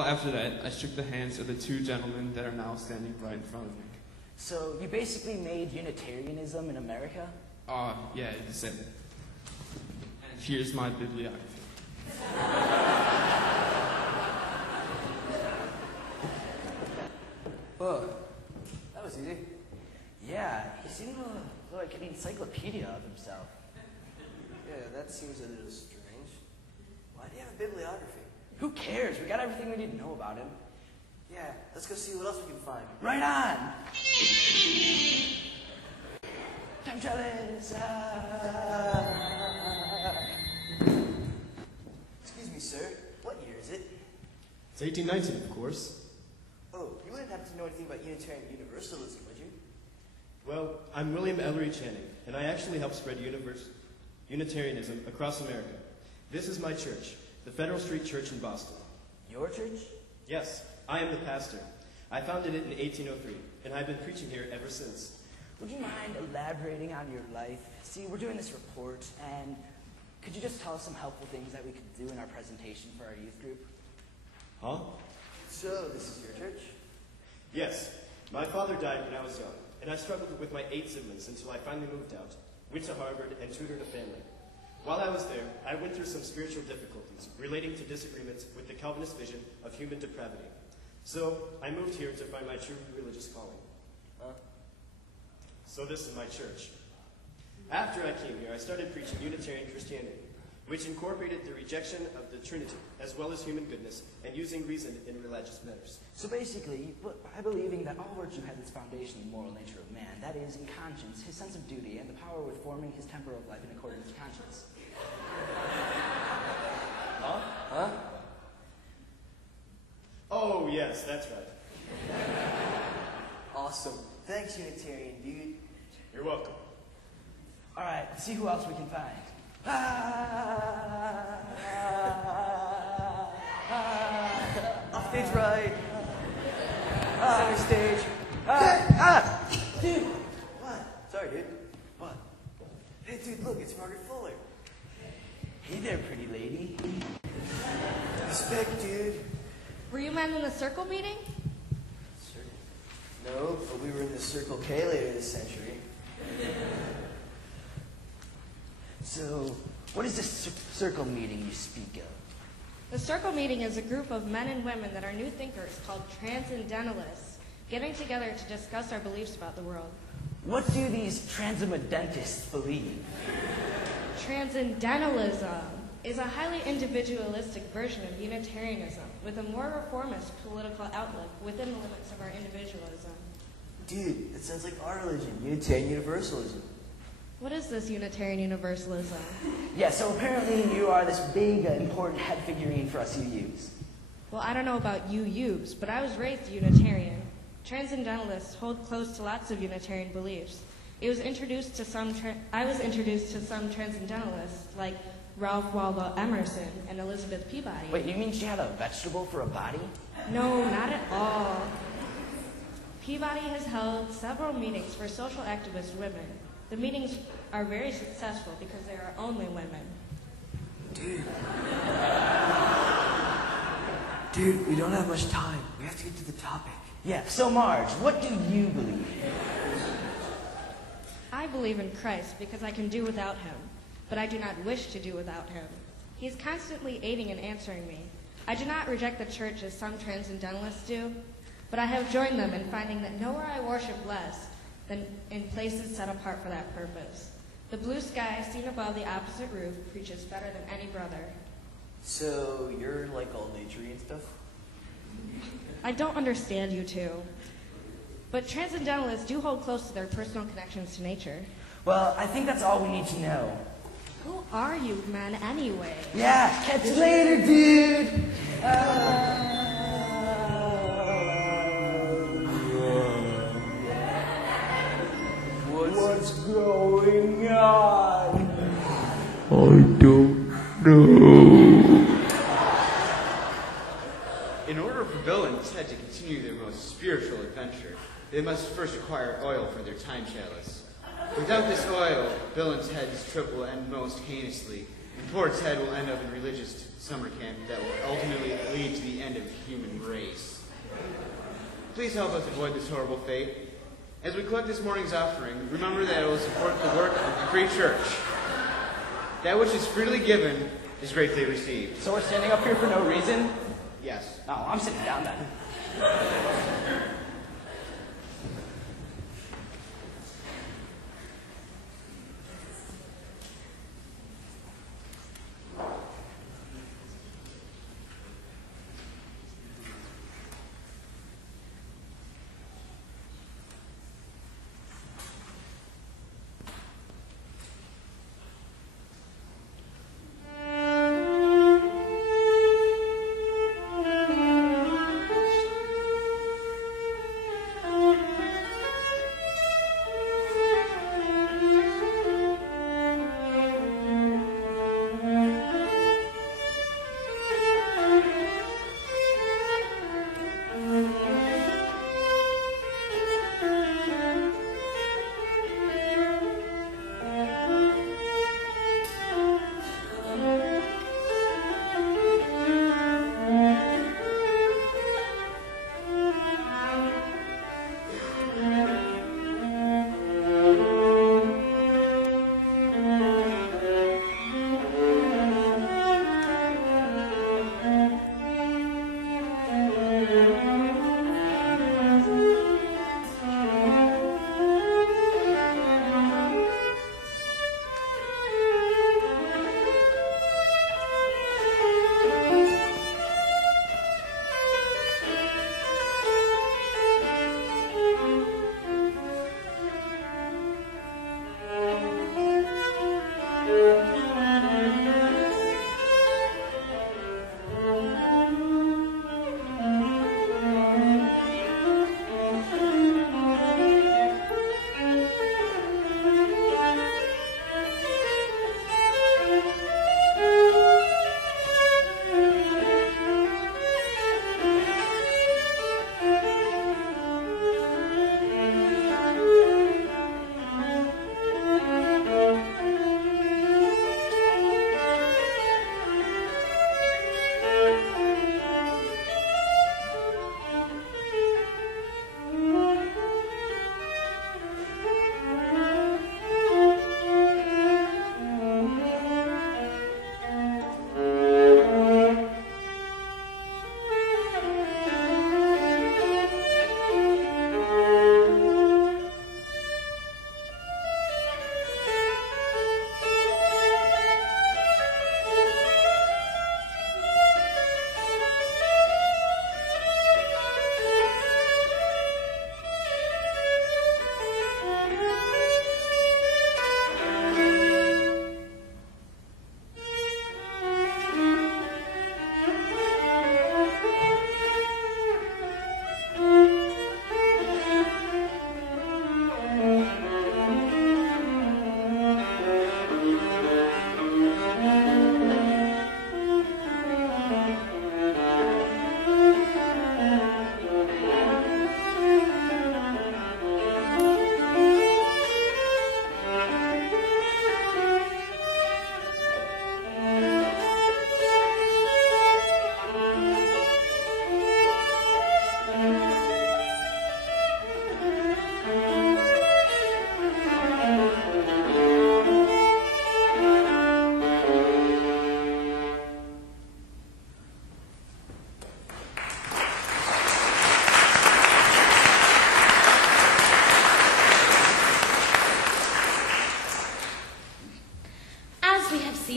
After that, I shook the hands of the two gentlemen that are now standing right in front of me. So you basically made Unitarianism in America? Yeah, you said it. And here's my bibliography. Whoa, that was easy. Yeah, he seemed to look like an encyclopedia of himself. Yeah, that seems a little strange. Why do you have a bibliography? Who cares? We got everything we need to know about him. Yeah, let's go see what else we can find. Right on! Time challenge! Excuse me, sir. What year is it? It's 1819, of course. Oh, you wouldn't happen to know anything about Unitarian Universalism, would you? Well, I'm William Ellery Channing, and I actually help spread Unitarianism across America. This is my church, the Federal Street Church in Boston. Your church? Yes, I am the pastor. I founded it in 1803, and I've been preaching here ever since. Would you mind elaborating on your life? See, we're doing this report, and could you just tell us some helpful things that we could do in our presentation for our youth group? Huh? So, this is your church? Yes. My father died when I was young, and I struggled with my 8 siblings until I finally moved out, went to Harvard, and tutored a family. While I was there, I went through some spiritual difficulties relating to disagreements with the Calvinist vision of human depravity. So, I moved here to find my true religious calling. So this is my church. After I came here, I started preaching Unitarian Christianity, which incorporated the rejection of the Trinity, as well as human goodness, and using reason in religious matters. So basically, by believing that all virtue has its foundation in the moral nature of man, that is, in conscience, his sense of duty, and the power with forming his temper of life in accordance with conscience. Huh? Oh, yes, that's right. Awesome. Thanks, Unitarian dude. You're welcome. All right, let's see who else we can find. Off stage right. Center stage. Dude! What? Sorry, dude. What? Hey, dude, look, it's Margaret Fuller. Hey there, pretty lady. Respect, dude. Were you men in the circle meeting? No, but we were in the Circle K later this century. So, what is this circle meeting you speak of? The circle meeting is a group of men and women that are new thinkers called transcendentalists, getting together to discuss our beliefs about the world. What do these transcendentalists believe? Transcendentalism is a highly individualistic version of Unitarianism with a more reformist political outlook within the limits of our individualism. Dude, that sounds like our religion, Unitarian Universalism. What is this Unitarian Universalism? Yeah, so apparently you are this big, important head figurine for us UUs. Well, I don't know about UUs, but I was raised Unitarian. Transcendentalists hold close to lots of Unitarian beliefs. I was introduced to some transcendentalists like Ralph Waldo Emerson and Elizabeth Peabody. Wait, you mean she had a vegetable for a body? No, not at all. Peabody has held several meetings for social activist women. The meetings are very successful because there are only women. Dude, we don't have much time. We have to get to the topic. Yeah, so Marge, what do you believe? I believe in Christ because I can do without him, but I do not wish to do without him. He is constantly aiding and answering me. I do not reject the church as some transcendentalists do, but I have joined them in finding that nowhere I worship less than in places set apart for that purpose. The blue sky seen above the opposite roof preaches better than any brother. So, you're like all naturey and stuff? I don't understand you two, but transcendentalists do hold close to their personal connections to nature. Well, I think that's all we need to know. Who are you men anyway? Yeah, catch you later, dude! What's going on? I don't know. In order for Bill and Ted to continue their most spiritual adventure, they must first acquire oil for their time chalice. Without this oil, Bill and Ted's trip will end most heinously, and poor Ted will end up in religious summer camp that will ultimately lead to the end of the human race. Please help us avoid this horrible fate. As we collect this morning's offering, remember that it will support the work of the Free Church. That which is freely given is greatly received. So we're standing up here for no reason? Yes. No, I'm sitting down then.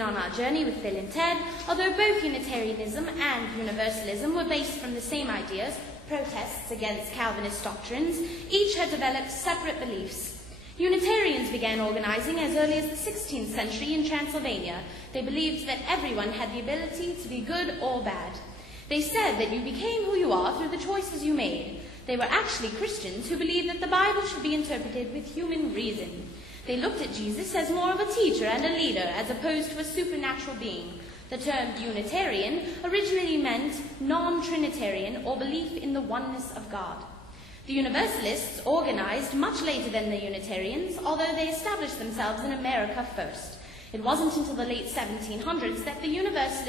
On our journey with Bill and Ted, although both Unitarianism and Universalism were based from the same ideas, protests against Calvinist doctrines, each had developed separate beliefs. Unitarians began organizing as early as the 16th century in Transylvania. They believed that everyone had the ability to be good or bad. They said that you became who you are through the choices you made. They were actually Christians who believed that the Bible should be interpreted with human reason. They looked at Jesus as more of a teacher and a leader as opposed to a supernatural being. The term Unitarian originally meant non-Trinitarian or belief in the oneness of God. The Universalists organized much later than the Unitarians, although they established themselves in America first. It wasn't until the late 1700s that the Universalist